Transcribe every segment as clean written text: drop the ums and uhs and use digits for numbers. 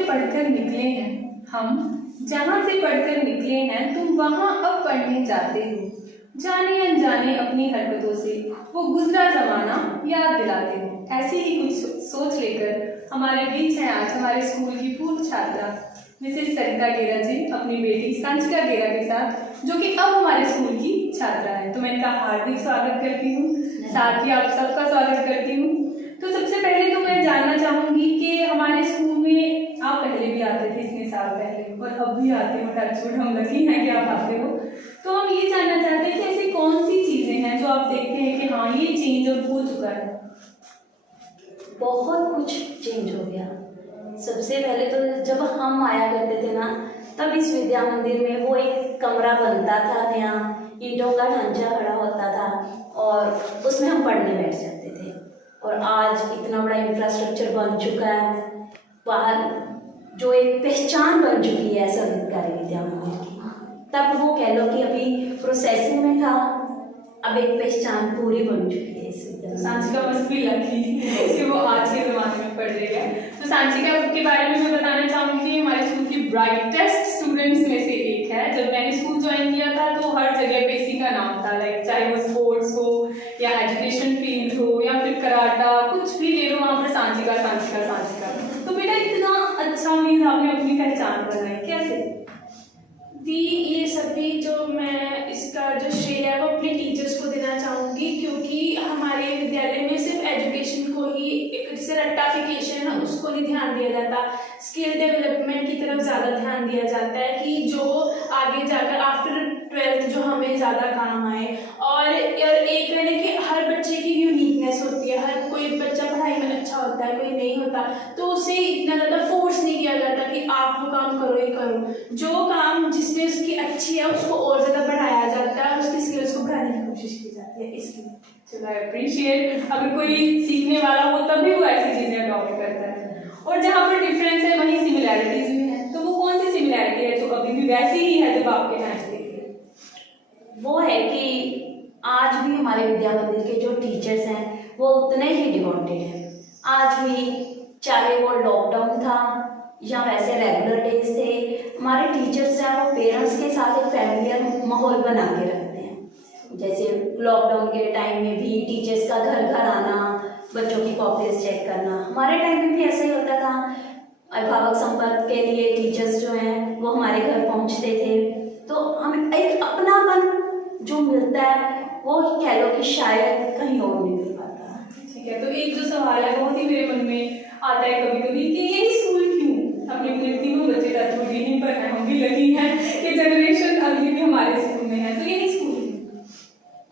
से पढ़कर निकले हैं, हम जहाँ से पढ़कर निकले हैं, तुम वहाँ अब पढ़ने जाते हो। जाने अनजाने अपनी हरकतों से वो गुजरा जमाना याद दिलाते हो। ऐसी ही कुछ सोच लेकर हमारे बीच हैं आज हमारे स्कूल की पूर्व छात्रा मिसेस सरिता गेरा जी अपनी बेटी संचिका गेरा के साथ, जो कि अब हमारे स्कूल की छात्रा है। तो मैं इनका हार्दिक स्वागत करती हूँ, साथ ही आप सबका स्वागत करती हूँ। तो सबसे पहले तो मैं जानना चाहूँगी कि हमारे स्कूल में आप पहले भी आते थे इतने साल पहले और अब भी आते हो, टचवुड हम लकी हैं कि आप आते हो। तो हम ये जानना चाहते हैं कि ऐसी कौन सी चीज़ें हैं जो आप देखते हैं कि हाँ ये चेंज अब हो चुका है। बहुत कुछ चेंज हो गया। सबसे पहले तो जब हम आया करते थे ना, तब इस विद्या मंदिर में वो एक कमरा बनता था नया, ईंटों का ढांचा खड़ा होता था और उसमें हम पढ़ने बैठ जाते थे। और आज इतना बड़ा इंफ्रास्ट्रक्चर बन चुका है, बाहर जो एक पहचान बन चुकी है सरकारी विद्या मंदिर की। तब वो कह लो कि अभी प्रोसेसिंग में था, अब एक पहचान पूरी बन चुकी है इस विद्या। सांचिका मस्ट बी लकी कि वो आज के ज़माने में पढ़ रही है। तो सांचिका के बारे में मैं बताना चाहूँगी कि हमारे स्कूल की ब्राइटेस्ट स्टूडेंट्स में से एक है। जब मैंने स्कूल ज्वाइन किया था तो हर जगह पे इसी का नाम था, लाइक चाहे वो स्पोर्ट्स हो या एजुकेशन फील्ड हो या फिर कराटा, कुछ भी ले लो वहाँ पर सांचिका सांचिका सांचिका। तो बेटा इतना अच्छा मीन्स आपने अपनी पहचान बनाई, कैसे? दी ये सभी जो मैं इसका जो श्रेय है वो अपने टीचर्स को देना चाहूँगी, क्योंकि हमारे विद्यालय में सिर्फ एजुकेशन को ही एक जैसे रट्टाफिकेशन है उसको नहीं ध्यान दिया जाता, स्किल डेवलपमेंट की तरफ ज़्यादा ध्यान दिया जाता है कि जो आगे जाकर आफ्टर 12th जो हमें ज़्यादा काम आए। और एक है ना कि हर बच्चे की यूनिकनेस होती है, हर कोई बच्चा पढ़ाई में अच्छा होता है, कोई नहीं होता, तो उसे इतना ज़्यादा फोर्स नहीं किया जाता कि आप वो काम करो ही करो। जो काम जिसमें उसकी अच्छी है उसको और ज़्यादा बढ़ाया जाता है, उसकी स्किल्स को बढ़ाने की कोशिश की जाती है। इसलिए चलो आई अप्रिशिएट, अगर कोई सीखने वाला हो तब भी वो ऐसी चीज़ें अडॉप्ट करता है। और जहाँ पर डिफरेंस है वहीं सिमिलैरिटीज भी है। तो वो कौन सी सिमिलैरिटी है जो अभी भी वैसी ही है जब आपके टाइम पे थी? वो है कि आज भी हमारे विद्या मंदिर के जो टीचर्स हैं वो उतने ही डिवोटेड हैं। आज भी चाहे वो लॉकडाउन था या वैसे रेगुलर डेज थे, हमारे टीचर्स हैं वो पेरेंट्स के साथ एक फैमिलियर माहौल बना के रखते हैं। जैसे लॉकडाउन के टाइम में भी टीचर्स का घर घर आना, बच्चों की कॉपीज चेक करना, हमारे टाइम में भी ऐसा ही होता था। अभिभावक संपर्क के लिए टीचर्स जो हैं वो हमारे घर पहुंचते थे, तो हमें एक अपनापन जो मिलता है वो कह लो कि शायद कहीं और नहीं मिल पाता। ठीक है, तो एक जो सवाल है बहुत ही मेरे मन में आता है कभी कभी कि यही स्कूल क्यों? अपने तीनों बच्चे टचवुड यहीं पर हैं, हम भी लकी हैं कि जनरेशन अभी भी हमारे स्कूल में है, तो यही स्कूल क्यों?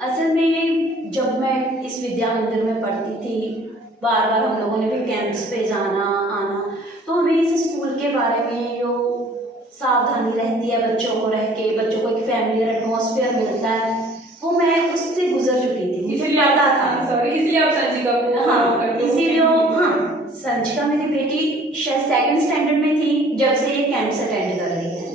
असल में जब मैं इस विद्या मंदिर में पढ़ती थी, बार बार हम लोगों ने भी कैंप्स पे जाना आना, तो हमें इस स्कूल के बारे में जो सावधानी रहती है बच्चों को रह के, बच्चों को एक फैमिलियर एटमॉस्फेयर मिलता है, वो मैं उससे गुजर चुकी थी, मुझे पता था। इसलिए आप संचिका को हाँ, इसीलिए संचिका मेरी बेटी शायद 2nd स्टैंडर्ड में थी जब से ये कैंप्स अटेंड कर रही है।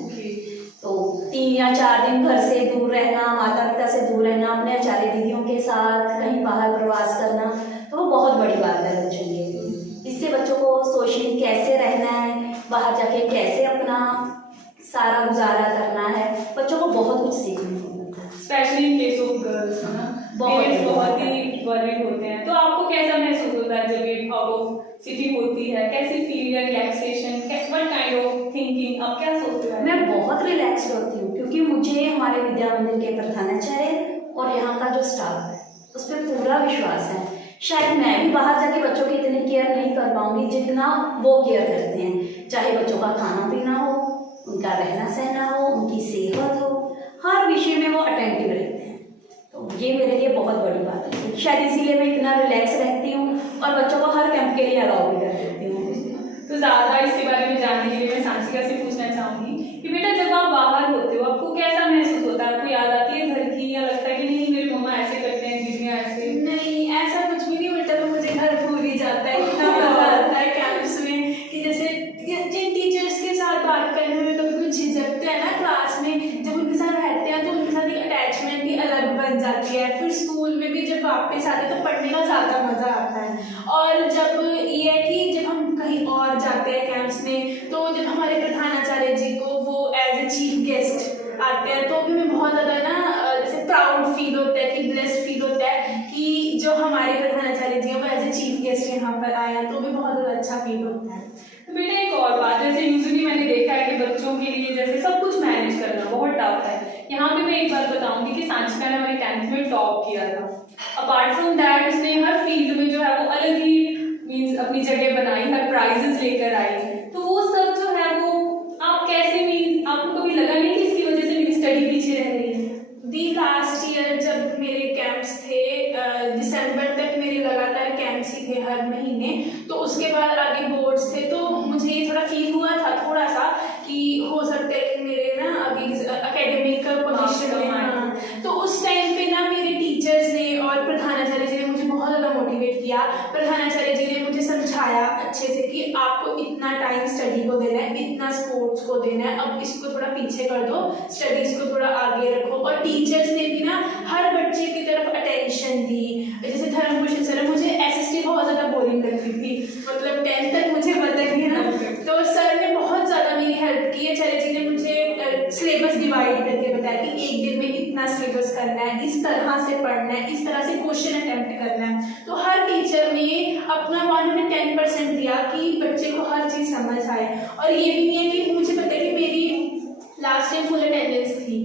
तो 3 या 4 दिन घर से दूर रहना, माता पिता से दूर रहना, अपने आचार्य दीदियों के साथ कहीं बाहर प्रवास करना, तो वो बहुत बड़ी बात है बच्चों के लिए। इससे बच्चों को सोशली कैसे रहना है, बाहर जाके कैसे अपना सारा गुजारा करना है, बच्चों को बहुत कुछ सीखने को मिलता है। Specially in case of girls है ना, बहुत ही वरीड होते हैं। तो आपको कैसा महसूस होता है जब ये आउट ऑफ सिटी होती है? कैसी फील है, relaxation, what kind of thinking, आप क्या सोचते हैं? मैं बहुत रिलैक्स होती हूँ, क्योंकि मुझे हमारे विद्या मंदिर के प्रधानाचार्य और यहाँ का जो स्टाफ है उस पर पूरा विश्वास है। शायद मैं भी बाहर जाके बच्चों की इतनी केयर नहीं कर पाऊंगी जितना वो केयर करते हैं, चाहे बच्चों का खाना पीना हो, उनका रहना सहना हो, उनकी सेहत हो, हर विषय में वो अटेंटिव रहते हैं। तो ये मेरे लिए बहुत बड़ी बात है, शायद इसीलिए मैं इतना रिलैक्स रहती हूँ और बच्चों को हर कैंप के लिए अलाउ भी कर देती हूँ। तो ज़्यादा इसके बारे में जानने के लिए मैं सांचिका से पूछना चाहूँगी कि बेटा जब आप बाहर होते हो आपको कैसा महसूस होता है? आपको याद आती है घर की, या लगता है कि नहीं मेरी मम्मा ऐसे करते हैं, दीदियाँ ऐसे? नहीं, ऐसा कुछ भी नहीं होता, तो मुझे घर भूल ही जाता है। इतना मजा आता है कैंप्स में कि जैसे जिन टीचर्स के साथ बात करने में कभी कुछ झिझकते हैं ना क्लास में, जब उनके साथ रहते हैं तो उनके साथ एक अटैचमेंट ही अलग बन जाती है। फिर स्कूल में भी जब वापस आते हैं तो पढ़ने का ज़्यादा मज़ा आता है। और जब ये है कि जब हम कहीं और जाते हैं कैंप्स में तो जब हमारे प्रधानाचार्य जी को वो एज ए चीफ गेस्ट आते हैं तो भी हमें बहुत ज़्यादा ना जैसे प्राउड फील होता है कि ब्लेस्ड फील होता है कि जो हमारे प्रधानाचार्य जी हैं वो एज ए चीफ गेस्ट यहाँ पर आए हैं, तो भी बहुत ज़्यादा अच्छा फील होता है। तो बेटा एक और बात, जैसे यूजुअली मैंने देखा है कि बच्चों के लिए जैसे सब कुछ मैनेज करना बहुत टफ है। यहाँ पे मैं एक बात बताऊंगी कि सांशिका ने हमारे 10th में टॉप किया था। अपार्ट फ्रॉम दैट उसने हर फील्ड में जो है वो अलग ही मीन्स अपनी जगह बनाई, हर प्राइजेस लेकर आई। तो वो सब जो है वो आप कैसे मीन्स आपको कभी लगा नहीं कि इसकी वजह से मेरी स्टडी पीछे रह रही है? दी लास्ट ईयर जब मेरे कैंप्स थे, दिसंबर तक मेरे लगातार कैंप्स ही थे हर महीने, तो उसके बाद आगे बोर्ड्स थे, तो मुझे ये थोड़ा फील हुआ था थोड़ा सा कि हो सकता है कि मेरे ना अभी एकेडमिक पोजीशन में, हाँ, तो उस टाइम पे ना मेरे टीचर्स ने और प्रधानाचार्य जी ने मुझे बहुत ज़्यादा मोटिवेट किया। प्रधानाचार्य जी ने मुझे समझाया अच्छे से कि आपको इतना टाइम स्टडी को देना है, इतना स्पोर्ट्स को देना है, अब इसको थोड़ा पीछे कर दो, स्टडीज़ को थोड़ा आगे रखो। और टीचर्स ने भी ना हर बच्चे की तरफ अटेंशन दी। जैसे धर्मभूषण सर, मुझे एसएसटी बहुत ज़्यादा बोरिंग लगती थी, मतलब 10th तक मुझे पता ही ना, तो सर ने बहुत ज़्यादा मेरी हेल्प की। आचार्य जी ने मुझे सिलेबस डिवाइड करके बताया कि एक दिन में इतना सिलेबस करना है, इस तरह से पढ़ना है, इस तरह से क्वेश्चन अटेम्प्ट करना है। तो हर टीचर ने अपना 110% दिया कि बच्चे को हर चीज़ समझ आए। और ये भी नहीं है कि मुझे पता है कि मेरी लास्ट टाइम फुल अटेंडेंस थी,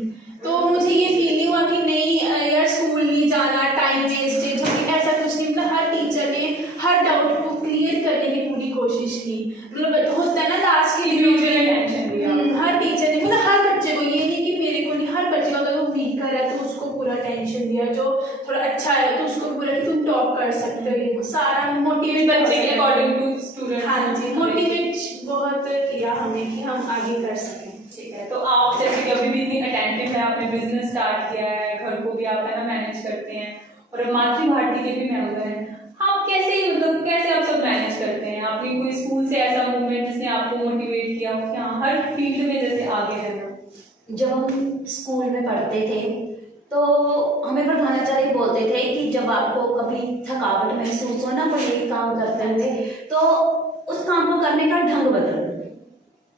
तो मुझे ये फील नहीं हुआ कि नहीं यार स्कूल नहीं जाना, टाइम वेस्टेज होगी, ऐसा कुछ नहीं। मतलब हर टीचर ने हर डाउट को क्लियर करने की पूरी कोशिश की। मतलब होता है ना लास्ट के लिए टेंशन दिया हर टीचर ने, मतलब हर बच्चे को, ये नहीं कि मेरे को नहीं, हर बच्चे को, अगर वो वीकर है तो उसको पूरा टेंशन दिया, जो थोड़ा अच्छा है तो उसको पूरा तुम टॉप कर सकते हो, ये सारा मोटिवेट बच्चे के अकॉर्डिंग टू स्टूडेंट। हाँ जी, मोटिवेट बहुत किया हमें कि हम आगे कर सकें। ठीक है, तो आप जैसे कि अभी भी इतनी अटेंटिव है, आपने बिजनेस स्टार्ट किया है, घर को भी आप है ना मैनेज करते हैं और मातृ भारती के भी मेंबर हैं, आप कैसे मतलब कैसे आप सब मैनेज करते हैं? आपने कोई स्कूल से ऐसा मूवमेंट जिसने आपको मोटिवेट किया कि हाँ हर फील्ड में जैसे आगे रहना? जब हम स्कूल में पढ़ते थे तो हमें प्रधानाचार्य बोलते थे कि जब आपको कभी थकावट महसूस हो ना कोई एक काम करते हुए, तो उस काम को करने का ढंग बदलो।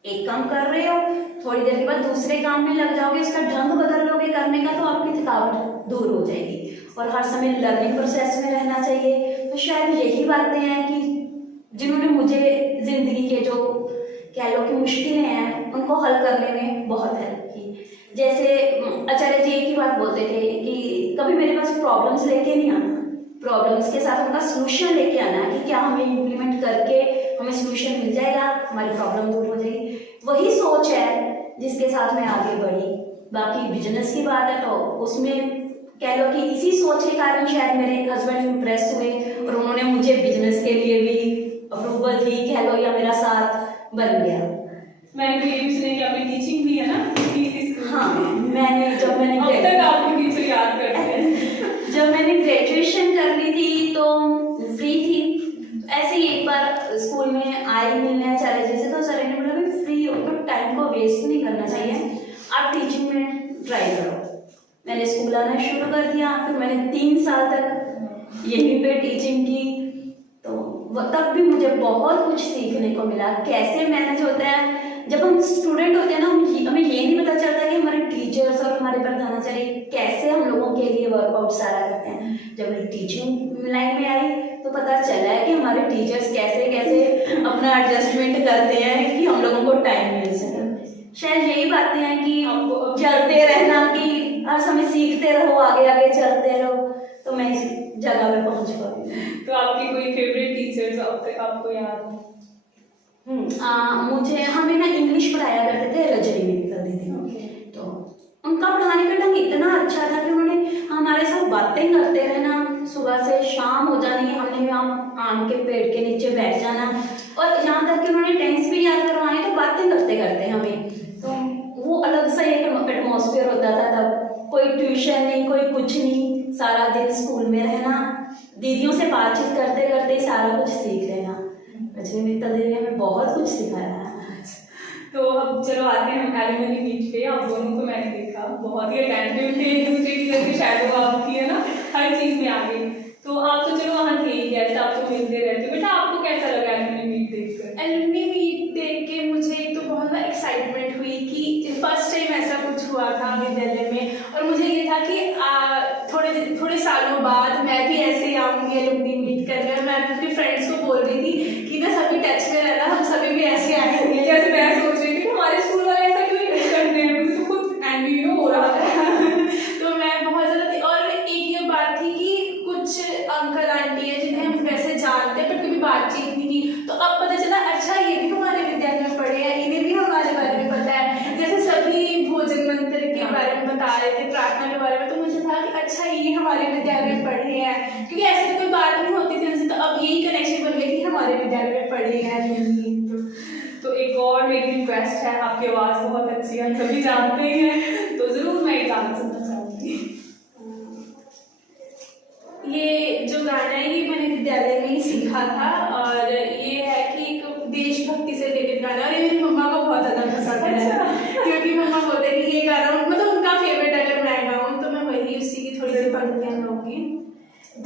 एक काम कर रहे हो, थोड़ी देर के बाद दूसरे काम में लग जाओगे, उसका ढंग बदल लोगे करने का, तो आपकी थकावट दूर हो जाएगी। और हर समय लर्निंग प्रोसेस में रहना चाहिए। तो शायद यही बातें हैं कि जिन्होंने मुझे जिंदगी के जो कह लो कि मुश्किलें हैं उनको हल करने में बहुत हेल्प की। जैसे आचार्य जी एक ही बात बोलते थे कि कभी मेरे पास प्रॉब्लम्स लेके नहीं आना, प्रॉब्लम्स के साथ उनका सोल्यूशन लेके आना कि क्या हमें इम्प्लीमेंट करके हमें सोल्यूशन मिल जाएगा, हमारी प्रॉब्लम दूर हो जाएगी। वही सोच है जिसके साथ मैं आगे बढ़ी। बाकी बिजनेस की बात है तो उसमें कह लो कि इसी सोच के कारण शायद मेरे हस्बैंड इम्प्रेस हुए और उन्होंने मुझे बिजनेस के लिए भी अप्रूवल दी, कह लो, या मेरा साथ बन गया। मैंने तो ये भी सुना कि आपने टीचिंग की है ना किसी स्कूल? हाँ, जब मैंने अब तक आपको टीचर याद करते हैं? जब मैंने ग्रेजुएशन कर ली थी तो फ्री थी, ऐसे ही एक बार स्कूल में आई मिलने आचार्य जी से, तो सर ने बोला भी फ्री हो तो टाइम को वेस्ट नहीं करना चाहिए, आप टीचिंग में ट्राई करो। मैंने स्कूल आना शुरू कर दिया, फिर मैंने 3 साल तक यहीं पे टीचिंग की। तो तब भी मुझे बहुत कुछ सीखने को मिला, कैसे मैनेज होता है। जब हम स्टूडेंट होते हैं ना, हमें ये नहीं पता चलता कि हमारे टीचर्स और हमारे प्रधानाचार्य कैसे हम लोगों के लिए वर्कआउट सारा करते हैं। जब मैं टीचिंग लाइन में आई तो पता चला है कि हमारे टीचर्स कैसे कैसे अपना एडजस्टमेंट करते हैं कि हम लोगों को टाइम मिल सके। शायद यही बातें हैं कि चलते रहना, कि हर समय सीखते रहो, आगे आगे चलते रहो, तो मैं इस जगह पे पहुंच पाऊंगी। तो आपकी कोई फेवरेट टीचर जो अब तक आपको याद हो? मुझे हमें ना इंग्लिश पढ़ाया करते थे रजनी मित्तल दीदी। तो उनका पढ़ाने का ढंग इतना अच्छा था कि उन्होंने हमारे साथ बातें करते रहना, सुबह से शाम हो जानी, हमने वहाँ आम के पेड़ के नीचे बैठ जाना, और यहाँ तक कि उन्होंने टेंस भी याद करवाने, तो बातें करते करते हमें, तो वो अलग सा एक एटमॉस्फेयर होता था। तब कोई ट्यूशन नहीं, कोई कुछ नहीं, सारा दिन स्कूल में रहना, दीदियों से बातचीत करते करते सारा कुछ सीख लेना। रजनी मित्तल दीदी ने हमें बहुत कुछ सिखाया है। तो अब चलो आते हैं हम एलिमनी मीट पे। आप दोनों को मैंने देखा, बहुत ही अटेंटिव थे, एक दूसरे की जैसे शैडो आपकी है ना, हर चीज में आगे। तो आप तो चलो वहाँ थे ही, ऐसा आप तो मिलते रहते हो। बेटा आपको कैसा लगा एलिमनी मीट देखकर? एलुमनी मीट देख के मुझे महाविद्यालय में, और मुझे ये था कि थोड़े सालों बाद मैं भी ऐसे ही आऊँगी एलुमनी मीट करने। मैं अपने फ्रेंड्स को बोल रही थी कि ना सभी टच में रहना, हम सभी भी ऐसे आएंगे। जैसे मैं सोच रही थी कि हमारे स्कूल वाले ऐसा क्यों नहीं करते हैं, मुझे तो खुद एनवी हो रहा है। तो मैं बहुत ज़्यादा थी। और एक ये बात थी कि कुछ अंकल आंटी है जिन्हें हम वैसे जानते हैं पर कभी बातचीत नहीं की, तो अब पता चला अच्छा ये भी हमारे विद्यालय में पढ़े हैं, इन्हें भी हमारे बारे में पता है। जैसे सभी भोजन मंत्र के बारे में बता रहे थे, प्रार्थना के बारे में, तो मुझे था कि अच्छा ये हमारे विद्यालय में पढ़े हैं, क्योंकि ऐसे तो कोई बात नहीं होती थी उनसे। तो अब यही कनेक्शन बन गया कि हमारे विद्यालय में पढ़े हैं। तो एक और मेरी रिक्वेस्ट है, आपकी आवाज़ बहुत अच्छी है, सभी जानते हैं, तो ज़रूर मैं एक गाना सुनना चाहूँगी। ये जो गाना है ये मैंने विद्यालय में ही सीखा था, और ये है कि एक देशभक्ति से रिलेटेड गाना, और ये मेरी मम्मा को बहुत ज़्यादा पसंद है। क्योंकि मम्मा बोलते हैं कि ये गाना मतलब उनका फेवरेट, अगर मैं गाऊँ तो मैं वही उसी की थोड़ी सी पंक्तियाँ गाऊँगी।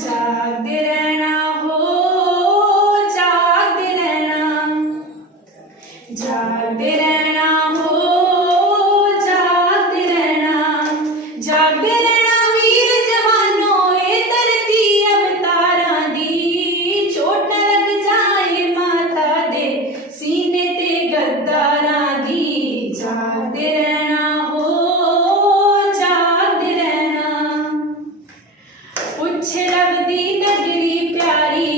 जागते रहना हो, जागते रहना, जागते रहना हो, जागते रहना, जागते रहना वीर जवानों, ए धरती अवतारा दी, चोट न लग जाए माता दे सीने ते गद्दारा दी। जागते रहना हो, जागते रहना, पूछे लगदी नगरी प्यारी,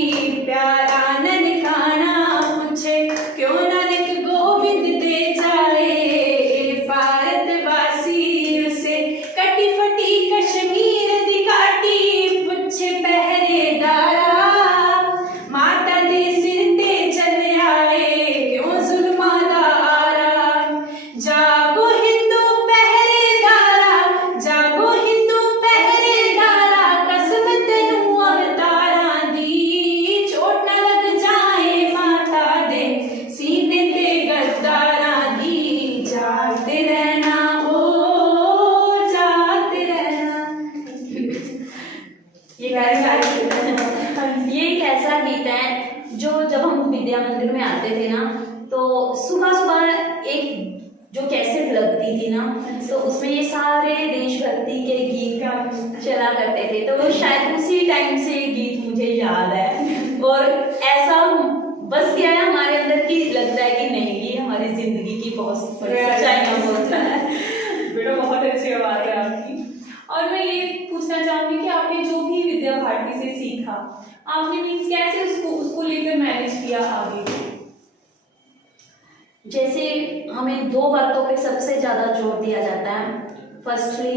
प्यारा ननकाना, पूछे क्यों नानक गोविंद दे जाए, भारतवासी उसे कटी फटी कश्मीर दी घाटी, पूछे पहरेदारा माता दे सिर ते चले आए, क्यों जुल्मा दा आरा। जागो हिंदू पहरेदारा, जागो हिंदू पहरेदारा, कसम तेनू अवतारा दी, चोट न लग जाए माता दे सीने ते गद्दारा दी। जागते रहना हो, जागते रहना। ये एक ऐसा गीत है जो जब हम विद्या मंदिर में आते थे ना, तो सुबह सुबह एक जो कैसेट लगती थी ना, तो उसमें ये सारे देशभक्ति के गीत चला करते थे। तो वो शायद उसी टाइम से ये गीत मुझे याद है, और ऐसा बस गया है हमारे अंदर कि लगता है कि नहीं, ये हमारी जिंदगी की बहुत बड़ी सच्चाई होता है। बेटा बहुत अच्छी आवाज़ है आपकी। और मैं ये पूछना चाहूँगी कि आपने जो भी विद्या भारती से सीखा, आपने मीन्स कैसे उसको लेकर मैनेज किया आगे? जैसे हमें 2 बातों पे सबसे ज़्यादा जोर दिया जाता है। फर्स्टली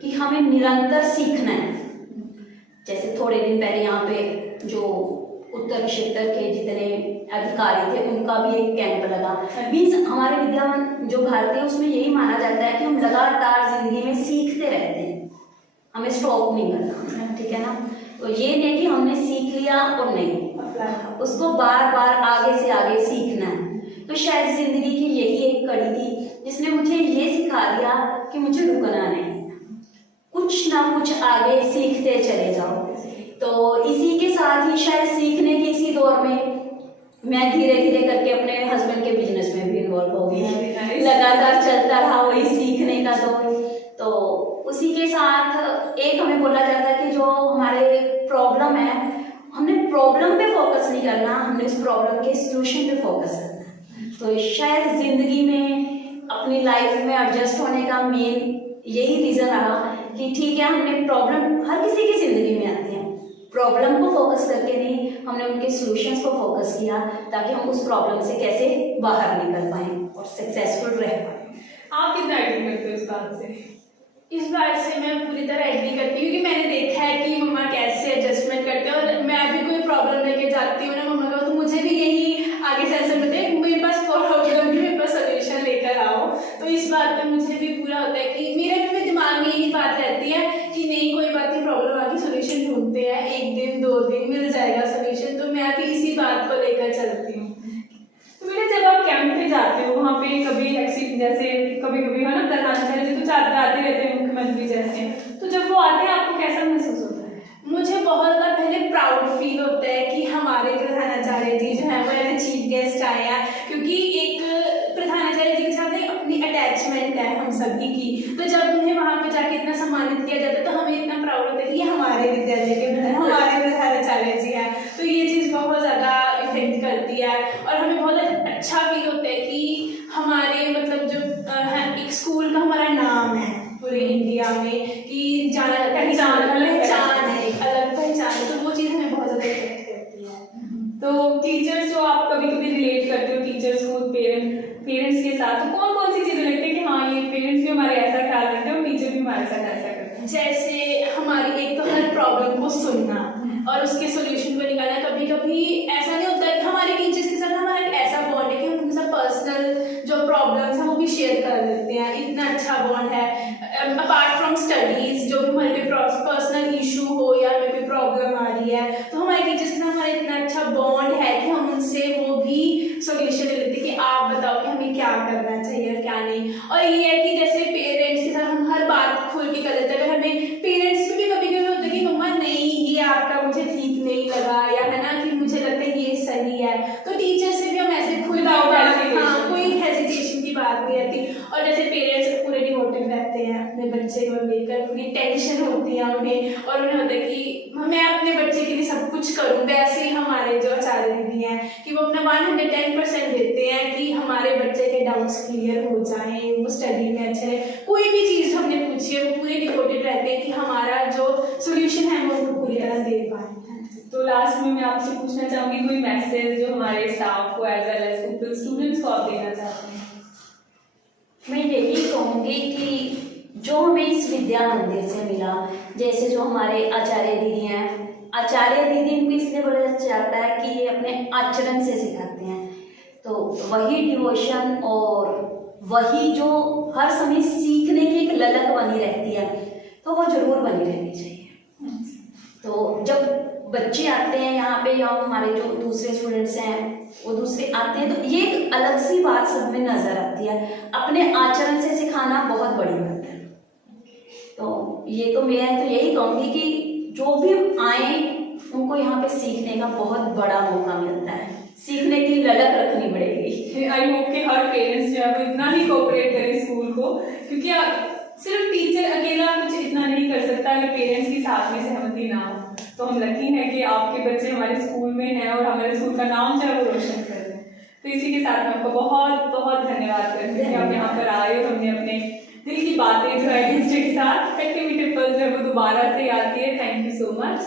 कि हमें निरंतर सीखना है। जैसे थोड़े दिन पहले यहाँ पे जो उत्तर क्षेत्र के जितने अधिकारी थे उनका भी एक कैंप लगा। मीन्स हमारे विद्या जो भारती है उसमें यही माना जाता है कि हम लगातार जिंदगी में सीखते रहते हैं, हमें स्टॉप नहीं करना, ठीक है ना। तो ये नहीं कि हमने सीख लिया और नहीं, उसको बार बार आगे से आगे सीखना है। तो शायद जिंदगी की यही एक कड़ी थी जिसने मुझे ये सिखा दिया कि मुझे रुकना नहीं, कुछ ना कुछ आगे सीखते चले जाओ। तो इसी के साथ ही शायद सीखने के इसी दौर में मैं धीरे धीरे करके अपने हस्बैंड के बिजनेस में भी इन्वॉल्व हो गई। लगातार चलता रहा वही सीखने का दौर। तो उसी के साथ एक हमें बोला जाता है कि जो हमारे प्रॉब्लम है, हमने प्रॉब्लम पे फोकस नहीं करना, हमने उस प्रॉब्लम के सॉल्यूशन पे फोकस करना। तो शायद जिंदगी में अपनी लाइफ में एडजस्ट होने का मेन यही रीज़न रहा कि ठीक है, हमने प्रॉब्लम हर किसी की ज़िंदगी में आती है, प्रॉब्लम को फोकस करके नहीं, हमने उनके सॉल्यूशंस को फोकस किया ताकि हम उस प्रॉब्लम से कैसे बाहर निकल पाएँ और सक्सेसफुल रह पाएँ। आप कितना एग्री करते हो इस बात से? इस बात से मैं पूरी तरह एग्री करती हूँ, क्योंकि मैंने देखा है कि मम्मा कैसे एडजस्टमेंट करते हैं, और मैं भी कोई प्रॉब्लम लेके जाती हूँ ना मम्मा को, तो मुझे भी यही आगे से ऐसा मिलता है, मेरे पास प्रॉब्लम भी, मेरे पास सोल्यूशन लेकर आओ। तो इस बात पे मुझे भी पूरा होता है कि मेरे दिमाग में यही बात रहती है कि नहीं, कोई बात नहीं, प्रॉब्लम आगे सोल्यूशन ढूंढते हैं, 1 दिन 2 दिन मिल जाएगा सोल्यूशन। तो मैं भी इसी बात को लेकर चलती हूँ। तो बेटा जब आप कैंप पे जाते हो, वहाँ पे कभी जैसे कभी कभी है ना प्रधानाचार्य जी तो छात्र आते रहते हैं, मुख्यमंत्री जैसे, तो जब वो आते हैं आपको कैसा महसूस होता है? मुझे बहुत ज़्यादा पहले प्राउड फील होता है कि हमारे प्रधानाचार्य जी जो है वो एज ए चीफ गेस्ट आए हैं, क्योंकि एक प्रधानाचार्य जी के साथ एक अपनी अटैचमेंट है हम सभी की। तो जब उन्हें जाके इतना सम्मानित किया जाता है, तो हमें इतना प्राउड होता है कि ये हमारे विद्यालय के हमारे प्रधानाचार्य जी हैं। तो ये चीज़ बहुत ज़्यादा इफेक्ट करती है और हमें बहुत अच्छा फील होता है कि हमारे मतलब जो एक स्कूल का हमारा नाम है पूरे इंडिया में, कि जाना पहचान है, एक अलग पहचान है, तो वो चीज़ हमें बहुत ज़्यादा इफेक्ट करती है। तो टीचर्स जो आप कभी कभी रिलेट करते हो टीचर्स को पेरेंट्स के साथ, तो कौन कौन सी चीजें लगती है कि हाँ ये पेरेंट्स भी हमारे ऐसा ख्याल रखते हैं और टीचर भी हमारे साथ ऐसा करते हैं? जैसे हमारी एक तो हर प्रॉब्लम को सुनना और उसके सॉल्यूशन को निकालना। कभी कभी ऐसा नहीं होता है कि हमारे टीचर्स के साथ हमारा एक ऐसा बॉन्ड है कि हम उनके साथ पर्सनल जो प्रॉब्लम्स हैं वो भी शेयर कर देते हैं, इतना अच्छा बॉन्ड है। अपार्ट फ्रॉम स्टडीज, जो भी हमारे कोई पर्सनल इशू हो या हमें कोई प्रॉब्लम आ रही है, तो हमारे टीचर्स के साथ हमारा इतना अच्छा बॉन्ड है कि हम उनसे वो भी सॉल्यूशन ले लेते हैं कि आप बताओ कि हमें क्या करना चाहिए और क्या नहीं। और ये है कि जैसे पेरेंट्स के साथ हम हर बात खुल के कर लेते हैं। अगर हमें पेरेंट्स में भी कभी कभी होता है कि मम्मा नहीं ये आपका मुझे ठीक नहीं लगा, या है ना कि मुझे लगता है ये सही है, तो टीचर से भी हम ऐसे खुल हाँ कोई हेजिटेशन की बात नहीं रहती। और जैसे पेरेंट्स पूरे डिवोटेड रहते हैं अपने बच्चे को लेकर, पूरी टेंशन होती है उन्हें, और उन्हें होता है कि मैं अपने बच्चे के लिए सब कुछ करूं। वैसे ही हमारे जो आचार्य दीदी हैं कि वो अपना 110% देते हैं कि हमारे बच्चे के डाउट्स क्लियर हो जाएं, वो स्टडी में अच्छे रहे। कोई भी चीज़ हमने पूछी है वो पूरे डिवोटेड रहते हैं कि हमारा जो सोल्यूशन है वो उनको पूरी तरह दे पाए। तो लास्ट में मैं आपसे पूछना चाहूंगी कोई मैसेज जो हमारे स्टाफ को एज वेल एज स्टूडेंट्स को आप देना चाहते हैं? मैं यही कहूँगी कि जो हमें इस विद्या मंदिर से मिला, जैसे जो हमारे आचार्य दीदी हैं, आचार्य दीदी इनको इसलिए बोला जाता है कि ये अपने आचरण से सिखाते हैं। तो वही डिवोशन और वही जो हर समय सीखने की एक ललक बनी रहती है, तो वो जरूर बनी रहनी चाहिए। तो जब बच्चे आते हैं यहाँ पे या हमारे जो दूसरे स्टूडेंट्स हैं वो दूसरे आते हैं, तो ये एक अलग सी बात सब में नजर आती है। अपने आचरण से सिखाना बहुत बड़ी बात है। तो ये तो मैं तो यही कहूँगी कि जो भी आए उनको यहाँ पे सीखने का बहुत बड़ा मौका मिलता है, सीखने की ललक रखनी पड़ेगी। आई होप कि हर पेरेंट्स जो है वो इतना ही कोऑपरेट करें स्कूल को, क्योंकि सिर्फ टीचर अकेला कुछ इतना नहीं कर सकता अगर पेरेंट्स की साथ में सहमति ना हो। तो हम लकी हैं कि आपके बच्चे हमारे स्कूल में हैं और हमारे स्कूल का नाम जो है वो रोशन कर रहे हैं। तो इसी के साथ मैं आपको बहुत बहुत धन्यवाद करती हूँ कि आप यहाँ पर आए और हमने अपने दिल की बातें जो है दूसरे के साथ खट्टे मीठे पल जो है वो दोबारा से याद किए। Thank you so much.